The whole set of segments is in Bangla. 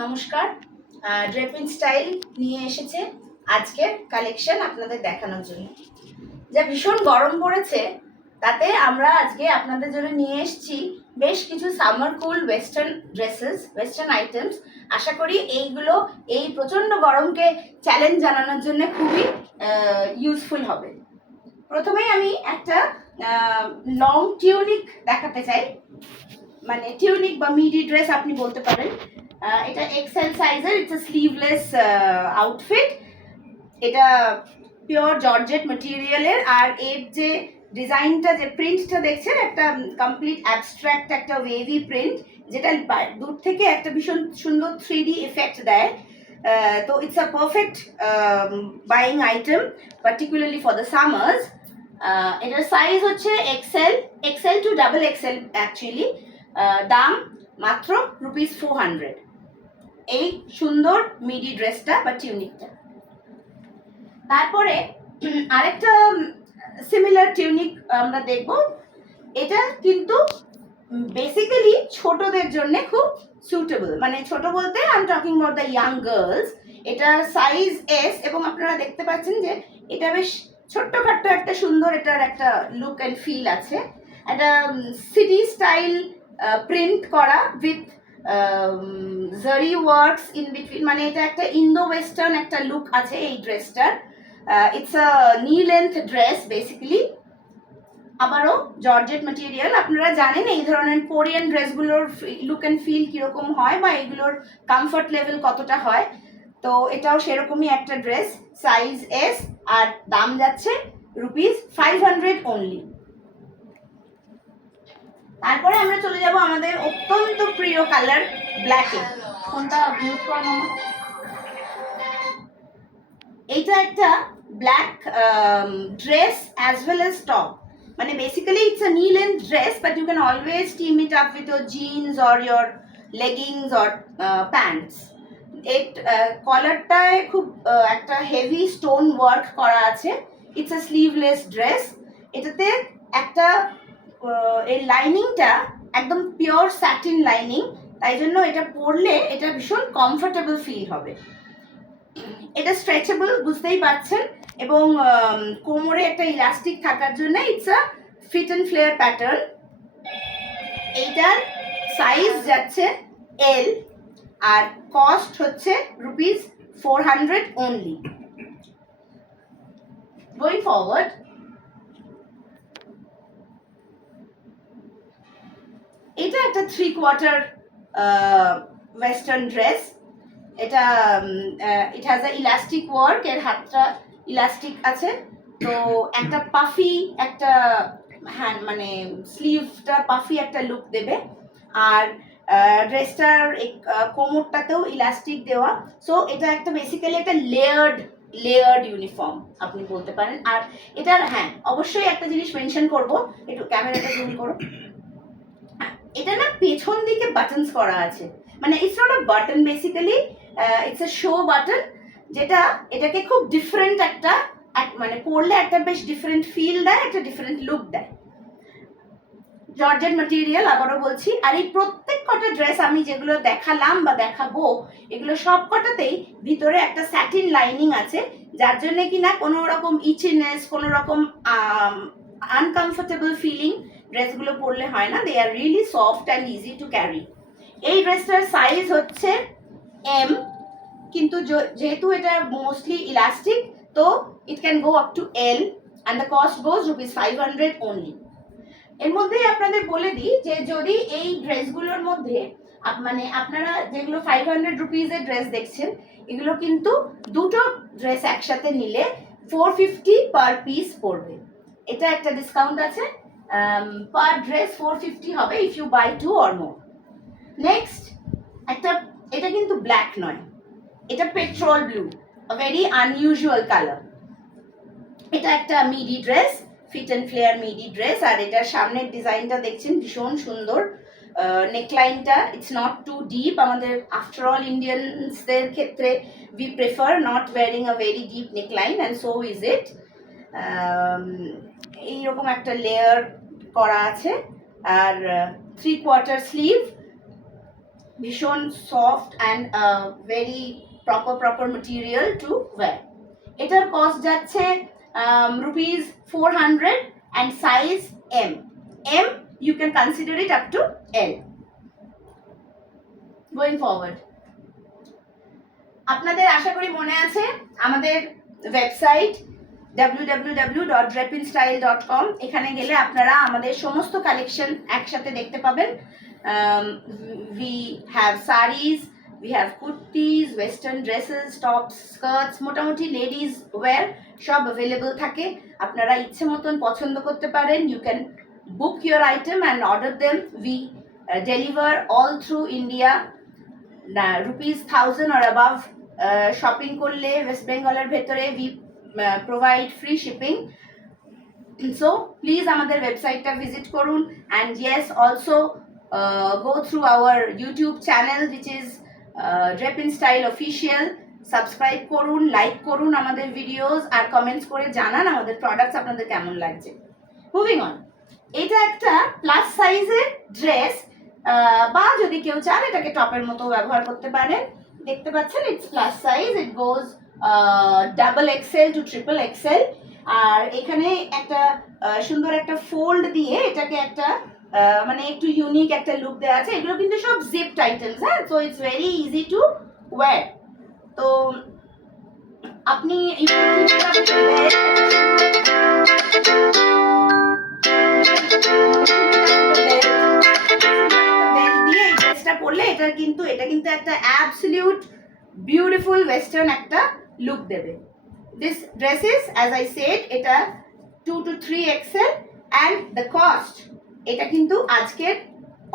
নমস্কার। ড্রেপিং স্টাইল নিয়ে এসেছে আজকের কালেকশন আপনাদের দেখানোর জন্য। যা ভীষণ গরম পড়েছে, তাতে আমরা আজকে আপনাদের জন্য নিয়ে এসেছি বেশ কিছু সামার কুল ওয়েস্টার্ন ড্রেসেস, ওয়েস্টার্ন আইটেমস। আশা করি এইগুলো এই প্রচণ্ড গরমকে চ্যালেঞ্জ জানানোর জন্য খুবই ইউজফুল হবে। প্রথমেই আমি একটা লং টিউনিক দেখাতে চাই, মানে টিউনিক বা মিডি ড্রেস আপনি বলতে পারেন। এটা এক্সেল সাইজের, ইটস আ স্লিভলেস আউটফিট। এটা পিওর জর্জেট ম্যাটেরিয়ালের, আর এর যে ডিজাইনটা, যে প্রিন্টটা দেখছেন, একটা কমপ্লিট অ্যাবস্ট্রাক্ট একটা ওয়েভি প্রিন্ট, যেটা দূর থেকে একটা ভীষণ সুন্দর 3D এফেক্ট দেয়। তো it's a perfect buying item, particularly for the summers. এটার সাইজ হচ্ছে XL to double XL actually. দাম মাত্র ₹400। এই সুন্দর মিডি ড্রেসটা বা টিউনিকটা। তারপরে আরেকটা সিমিলার টিউনিক আমরা দেখব। এটা কিন্তু বেসিক্যালি ছোটদের জন্য খুব সুটেবল, মানে ছোট বলতে I am talking about the young girls. এটা সাইজ এস, এবং আপনারা দেখতে পাচ্ছেন যে এটা বেশ ছোট্টখাট্ট একটা সুন্দর, এটার একটা লুক অ্যান্ড ফিল আছে। একটা সিটি স্টাইল প্রিন্ট করা উইথ জারি ওয়ার্কস ইন বিটুইন, মানে এটা একটা ইন্দো ওয়েস্টার্ন একটা লুক আছে এই ড্রেসটার। It's a knee length dress basically, আবারও জর্জেট ম্যাটেরিয়াল। আপনারা জানেন এই ধরনের কোরিয়ান ড্রেসগুলোর লুক অ্যান্ড ফিল কীরকম হয়, বা এগুলোর কমফর্ট লেভেল কতটা হয়। তো এটাও সেরকমই একটা ড্রেস, সাইজ এস, আর দাম যাচ্ছে ₹500 অনলি। তারপরে আমরা চলে যাব আমাদের অত্যন্ত প্রিয় কালার ব্ল্যাকে। কোনটা মিউট করানো? এইটা একটা black dress as well as top, মানে basically it's a knee length dress, but you can always team it up with your jeans or your leggings or pants. এর কলারটায় খুব একটা হেভি স্টোন ওয়ার্ক করা আছে। It's a sleeveless dress. এটাতে একটা এর লাইনিংটা একদম পিওর স্যাটিন লাইনিং, তাই জন্য এটা পরলে এটা ভীষণ কমফোর্টেবল ফিল হবে। এটা স্ট্রেচেবল, বুঝতেই পারছেন, এবং কোমরে একটা ইলাস্টিক থাকার জন্য it's a fit and flare pattern. এইটার সাইজ যাচ্ছে এল, আর কস্ট হচ্ছে ₹400 অনলি। গোয়িং ফরওয়ার্ড, এটা একটা 3/4 ওয়েস্টার্ন ড্রেস। এটা ইট হ্যাজ আ ইলাস্টিক ওয়ার্ক, এর হাতটা ইলাস্টিক আছে। তো একটা পাফি একটা হ্যান্ড, মানে স্লিভটা পাফি একটা লুক দেবে, আর ড্রেসটার কোমরটাতেও ইলাস্টিক দেওয়া। সো এটা একটা বেসিক্যালি একটা লেয়ার্ড ইউনিফর্ম আপনি বলতে পারেন। আর এটার, হ্যাঁ, অবশ্যই একটা জিনিস মেনশন করবো, একটু ক্যামেরাটা জুম করো। এটা না পেছন দিকে বাটনস করা আছে, মানে it's not a button, basically it's a show button, যেটা এটাকে খুব ডিফারেন্ট একটা, মানে পরলে একটা বেশ ডিফারেন্ট ফিল দেয়, একটা ডিফারেন্ট লুক দেয়। জর্জেট ম্যাটেরিয়াল, আবারও বলছি। আর এই প্রত্যেক কটা ড্রেস আমি যেগুলো দেখালাম বা দেখাবো, এগুলো সব কটাতেই ভিতরে একটা স্যাটিন লাইনিং আছে, যার জন্য কিনা কোনো রকম ইচিনেস, কোনো রকম আনকমফোর্টেবল ফিলিং ড্রেসগুলো পরলে হয় না। They are really soft and easy to carry. এই ড্রেসটার সাইজ হচ্ছে এম, কিন্তু যেহেতু এটা মোস্টলি ইলাস্টিক, তো it can go up to L, and the cost goes ₹500 only. এর মধ্যেই আপনাদের বলে দিই যে যদি এই ড্রেসগুলোর মধ্যে মানে আপনারা যেগুলো ₹500 এর ড্রেস দেখছেন, এগুলো কিন্তু দুটো ড্রেস একসাথে নিলে 450 পার পিস পড়বে। এটা একটা ডিসকাউন্ট আছে, পার ড্রেস 450 হবে if you buy 2 or more. Next একটা, এটা কিন্তু ব্ল্যাক নয়, এটা petrol blue, a very unusual colour. এটা একটা midi dress, fit and flare midi dress, আর এটার সামনের ডিজাইনটা দেখছেন ভীষণ সুন্দর। নেকলাইনটা ইটস নট টু ডিপ, আমাদের আফটার অল ইন্ডিয়ানসদের ক্ষেত্রে we prefer not wearing a very deep neckline, and so is it. এইরকম একটা লেয়ার করা আছে, আর 3/4 স্লিভ, ভীষণ soft and very proper material to wear. এটার কস্ট যাচ্ছে rupees 400 and size M. M you can consider it up to L. Going forward, আপনাদের আশা করি মনে আছে আমাদের ওয়েবসাইট www.drepinstyle.com। এখানে গেলে আপনারা আমাদের সমস্ত কালেকশন একসাথে দেখতে পাবেন। we have sarees, we have kurtis, western dresses, tops, skirts, মোটামুটি লেডিস ওয়্যার সব অ্যাভেলেবল থাকে। আপনারা ইচ্ছে মতন পছন্দ করতে পারেন। you can book your item and order them. We deliver all through India. rupees 1000 or above shopping করলে ওয়েস্ট বেঙ্গলের ভেতরে we provide free shipping. So please আমাদের ওয়েবসাইটটা ভিজিট করুন, and yes, also go through our YouTube channel which is Drep in Style Official. Subscribe করুন, লাইক করুন আমাদের ভিডিওস, আর কমেন্টস করে জানান আমাদের প্রোডাক্টস আপনাদের কেমন লাগছে। মুভিং অন, এটা একটা প্লাস সাইজের ড্রেস, বা যদি কেউ চান এটাকে টপের মতো ব্যবহার করতে পারেন। দেখতে পাচ্ছেন it's plus size, it goes double XL to triple XL. আর এখানে একটা সুন্দর একটা ফোল্ড দিয়ে এটাকে একটা মানে একটু ইউনিক একটা লুক দেওয়া আছে। এগুলো কিন্তু সব জিপড আইটেমস, হ্যাঁ, so it's very easy to wear. তো আপনি পরলে এটা কিন্তু একটা অ্যাবসলিউট বিউটিফুল ওয়েস্টার্ন একটা লুক দেবে। This dresses as I said এটা 2 to 3 XL and the cost, এটা কিন্তু আজকের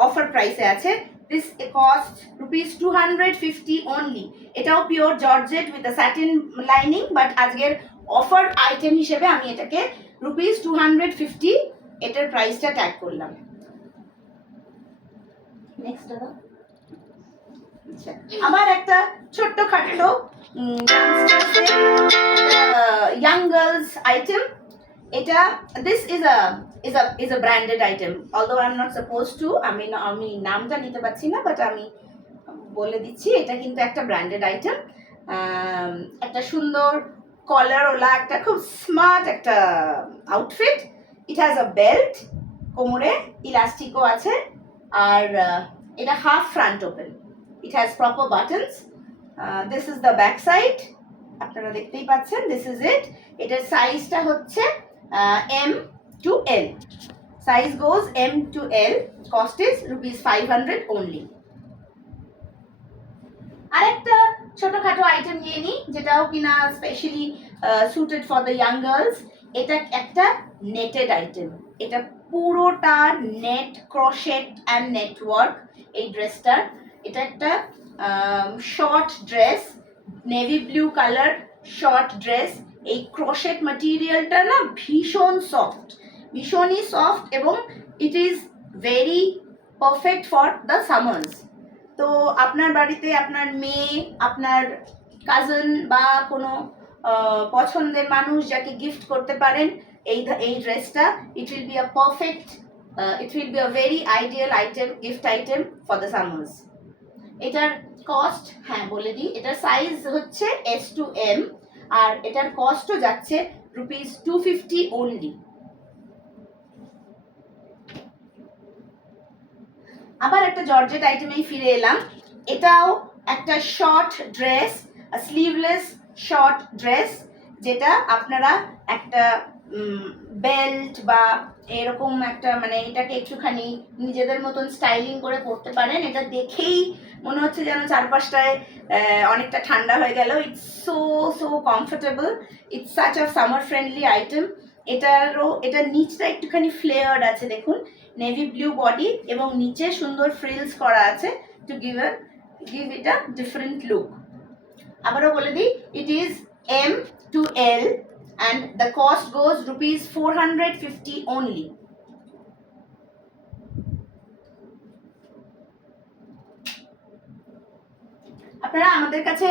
অফার প্রাইসে আছে। This cost rupees 250 only. এটাও pure georgette with a satin lining, but আজকের অফার আইটেম হিসেবে আমি এটাকে রুপিস 250 এটার প্রাইসটা ট্যাগ করলাম। নেক্সট দাদা, আচ্ছা, আমার একটা ছোট্ট খাট্টো young girls item. এটা this is a branded item, although I'm not supposed to, আমি নামটা নিতে পারছি না, বাট আমি বলে দিচ্ছি এটা কিন্তু একটা ব্র্যান্ডেড আইটেম। একটা সুন্দর কলারওয়ালা একটা খুব স্মার্ট একটা outfit. It has a belt, কোমরে ইলাস্টিকও আছে, আর এটা half front open. It has proper buttons. This is the back side, আপনারা দেখতেই পাচ্ছেন। This is it. এটার সাইজটা হচ্ছে M to L. Size goes M to L. Cost is rupees 500 only. আরেকটা ছোটখাটো আইটেম নিয়ে নিই, যেটাও কিনা specially suited for the young girls. এটা একটা নেটেড আইটেম। এটা পুরোটা নেট, ক্রোশেট অ্যান্ড নেটওয়ার্ক এই ড্রেসটার। এটা একটা short dress, navy blue colour short dress. এই ক্রোশেট ম্যাটেরিয়ালটা না ভীষণই সফট এবং it is very perfect for the summers. তো আপনার বাড়িতে আপনার মেয়ে, আপনার কাজিন বা কোনো পছন্দের মানুষ যাকে গিফট করতে পারেন এই ড্রেসটা, it will be a perfect, it will be a very ideal item, gift item for the summers. এটার কস্ট হ্যাঁ বলে দিই, এটার সাইজ হচ্ছে S to M, আর এটার কস্টও যাচ্ছে রুপিস 250 অনলি। আবার একটা জর্জেট আইটেমেই ফিরে এলাম। এটাও একটা short dress, sleeveless short dress, যেটা আপনারা একটা বেল্ট বা এরকম একটা মানে এটাকে একটুখানি নিজেদের মতন স্টাইলিং করে পরতে পারেন। এটা দেখেই মনে হচ্ছে যেন চারপাশটায় অনেকটা ঠান্ডা হয়ে গেল। It's so comfortable, it's such a summer friendly item. এটার নিচটা একটুখানি ফ্লেয়ার্ড আছে, দেখুন, নেভি ব্লু বডি এবং নিচে সুন্দর ফ্রিলস করা আছে to give it a different look. আবারও বলে দিই, it is M to L and the cost goes rupees 450 only. আপনারা আমাদের কাছে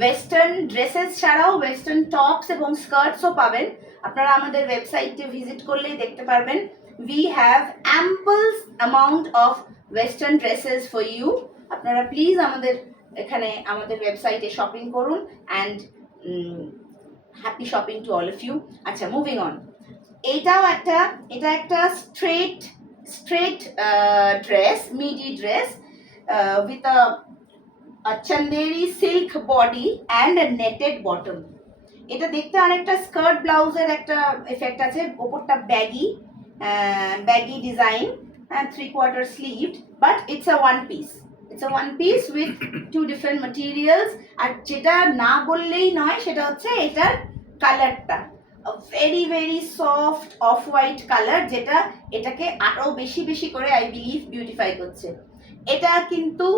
ওয়েস্টার্ন ড্রেসেস ছাড়াও ওয়েস্টার্ন টপস এবং স্কার্টসও পাবেন। আপনারা আমাদের ওয়েবসাইটে ভিজিট করলেই দেখতে পারবেন। We have ample amount of western dresses for you. আপনারা প্লিজ আমাদের এখানে আমাদের ওয়েবসাইটে শপিং করুন and happy shopping to all of you. আচ্ছা, মুভিং অন। এটা একটা straight dress, midi dress with a Chanderi silk body and netted bottom. এটা দেখতে অনেকটা স্কার্ট ব্লাউজের একটা এফেক্ট আছে, ওপরটা baggy design and 3/4 sleeved, but it's a one piece. It's a one piece with two different materials. আর যেটা না বললেই নয় সেটা হচ্ছে এটার কালারটা, very very soft off white colour, যেটা এটাকে আরো বেশি করে আই বিলিভ বিউটিফাই করছে। এটা কিন্তু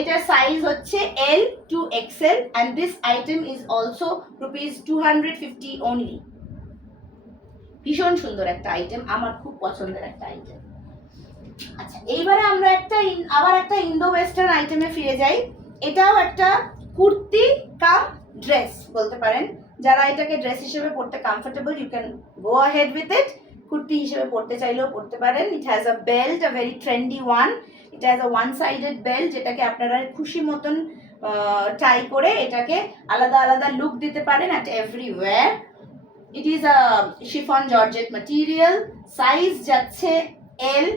এটার সাইজ হচ্ছে L to XL and this item is also ₹250 only. ভীষণ সুন্দর একটা আইটেম, আমার খুব পছন্দের একটা আইটেম। আচ্ছা, এইবারে আমরা আবার একটা ইন্দো ওয়েস্টার্ন আইটেমে ফিরে যাই। এটাও একটা কুর্তি কাম ড্রেস বলতে পারেন। যারা এটাকে ড্রেস হিসেবে পরতে comfortable, you can go ahead with it. Kurti হিসেবে পরতে চাইলেও পরতে পারেন। It has a belt, a very trendy one. It has a one sided belt, যেটাকে আপনারা খুশি মতন টাই করে এটাকে আলাদা আলাদা লুক দিতে পারেন at everywhere. It is a chiffon georgette material, size যাচ্ছে L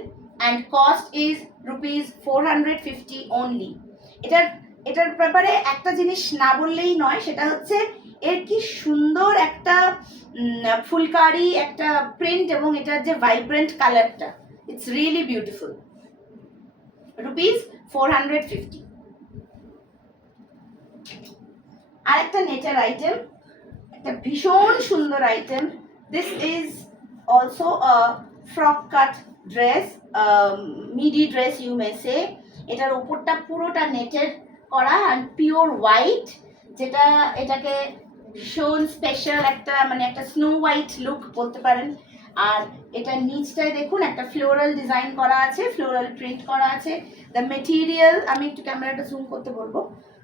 and cost is ₹450 only. এটার ব্যাপারে একটা জিনিস না বললেই নয়, সেটা হচ্ছে এর কি সুন্দর একটা ফুলকারি একটা প্রিন্ট এবং এটার যে ভাইব্রেন্ট কালারটা, ইটস রিয়েলি বিউটিফুল। ₹450। আর একটা নেটের আইটেম, একটা ভীষণ সুন্দর item. This is also a frock cut dress, midi dress you may say. এটার উপরটা পুরোটা নেটেড করা অ্যান্ড পিওর হোয়াইট, যেটা এটাকে ভীষণ স্পেশাল একটা স্নো হোয়াইট লুক বলতে পারেন। আর এটার নিচটায় দেখুন একটা ফ্লোরাল ডিজাইন করা আছে, ফ্লোরাল প্রিন্ট করা আছে। দ্য মেটেরিয়াল, আমি একটু ক্যামেরাটা জুম করতে বলবো,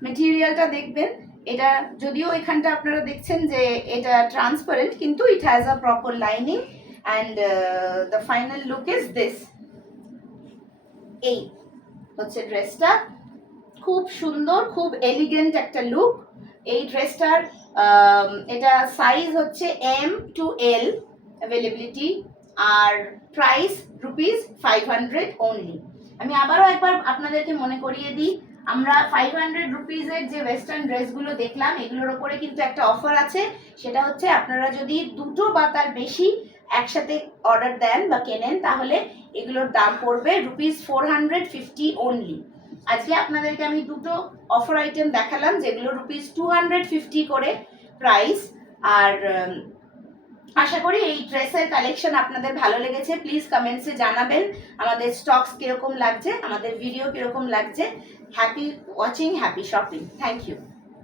মেটেরিয়ালটা দেখবেন। এটা যদিও এখানটা আপনারা দেখছেন যে এটা ট্রান্সপারেন্ট, কিন্তু ইট has a proper lining and the final look is this. এই হচ্ছে ড্রেসটা, খুব সুন্দর, খুব এলিগেন্ট একটা লুক এই ড্রেসটার। এটা সাইজ হচ্ছে M to L অ্যাভেলেবিলিটি, আর প্রাইস ₹500 only. আমি আবারও একবার আপনাদেরকে মনে করিয়ে দিই, আমরা 500 রুপিজের যে ওয়েস্টার্ন ড্রেসগুলো দেখলাম, এগুলোর ওপরে কিন্তু একটা অফার আছে। সেটা হচ্ছে আপনারা যদি দুটো বা তার বেশি একসাথে অর্ডার দেন বা কেনেন, তাহলে এগুলোর দাম পড়বে ₹450 only. আজকে আপনাদেরকে আমি দুটো অফার আইটেম দেখালাম, যেগুলো ₹250 করে প্রাইস। আর আশা করি এই ড্রেসের কালেকশন আপনাদের ভালো লেগেছে। প্লিজ কমেন্টসে জানাবেন আমাদের স্টকস কিরকম লাগছে, আমাদের ভিডিও কিরকম লাগছে। Happy watching, happy shopping. Thank you.